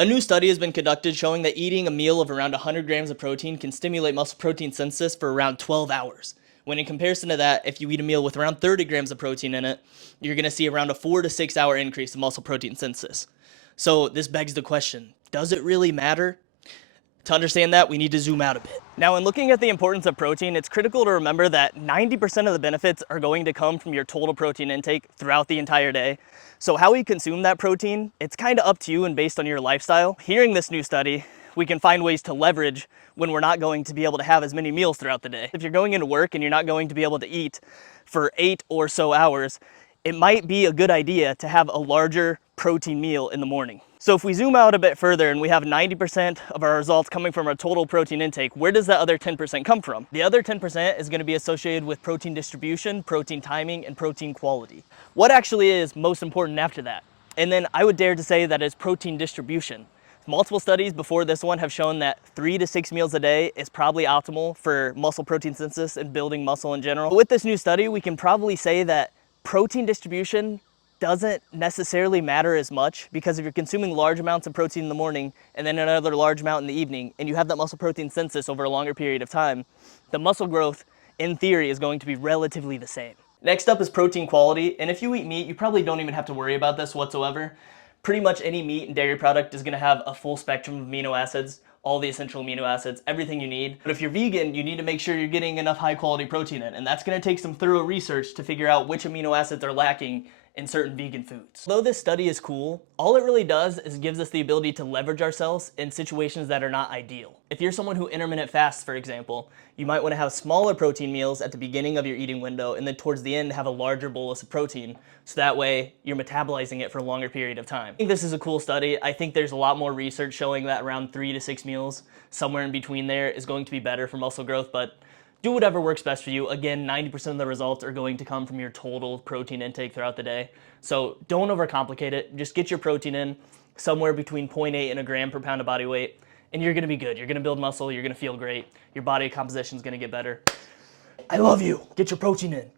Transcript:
A new study has been conducted showing that eating a meal of around 100 grams of protein can stimulate muscle protein synthesis for around 12 hours. When in comparison to that, if you eat a meal with around 30 grams of protein in it, you're going to see around a 4 to 6 hour increase in muscle protein synthesis. So this begs the question, does it really matter? To understand that, we need to zoom out a bit. Now, in looking at the importance of protein, it's critical to remember that 90% of the benefits are going to come from your total protein intake throughout the entire day. So how we consume that protein, it's kind of up to you and based on your lifestyle. Hearing this new study, we can find ways to leverage when we're not going to be able to have as many meals throughout the day. If you're going into work and you're not going to be able to eat for 8 or so hours, it might be a good idea to have a larger protein meal in the morning. So if we zoom out a bit further and we have 90% of our results coming from our total protein intake, where does that other 10% come from? The other 10% is going to be associated with protein distribution, protein timing, and protein quality. What actually is most important after that? And then I would dare to say that is protein distribution. Multiple studies before this one have shown that 3 to 6 meals a day is probably optimal for muscle protein synthesis and building muscle in general. With this new study, we can probably say that protein distribution doesn't necessarily matter as much, because if you're consuming large amounts of protein in the morning and then another large amount in the evening, and you have that muscle protein synthesis over a longer period of time, the muscle growth in theory is going to be relatively the same. Next up is protein quality, and if you eat meat, you probably don't even have to worry about this whatsoever. Pretty much any meat and dairy product is going to have a full spectrum of amino acids, all the essential amino acids, everything you need. But if you're vegan, you need to make sure you're getting enough high quality protein in, and that's going to take some thorough research to figure out which amino acids are lacking in certain vegan foods. Though this study is cool, all it really does is gives us the ability to leverage ourselves in situations that are not ideal. If you're someone who intermittent fasts, for example, you might want to have smaller protein meals at the beginning of your eating window, and then towards the end have a larger bolus of protein, so that way you're metabolizing it for a longer period of time. I think this is a cool study. I think there's a lot more research showing that around 3 to 6 meals, somewhere in between there, is going to be better for muscle growth, but do whatever works best for you. Again, 90% of the results are going to come from your total protein intake throughout the day. So don't overcomplicate it. Just get your protein in somewhere between 0.8 and a gram per pound of body weight, and you're gonna be good. You're gonna build muscle, you're gonna feel great. Your body composition is gonna get better. I love you. Get your protein in.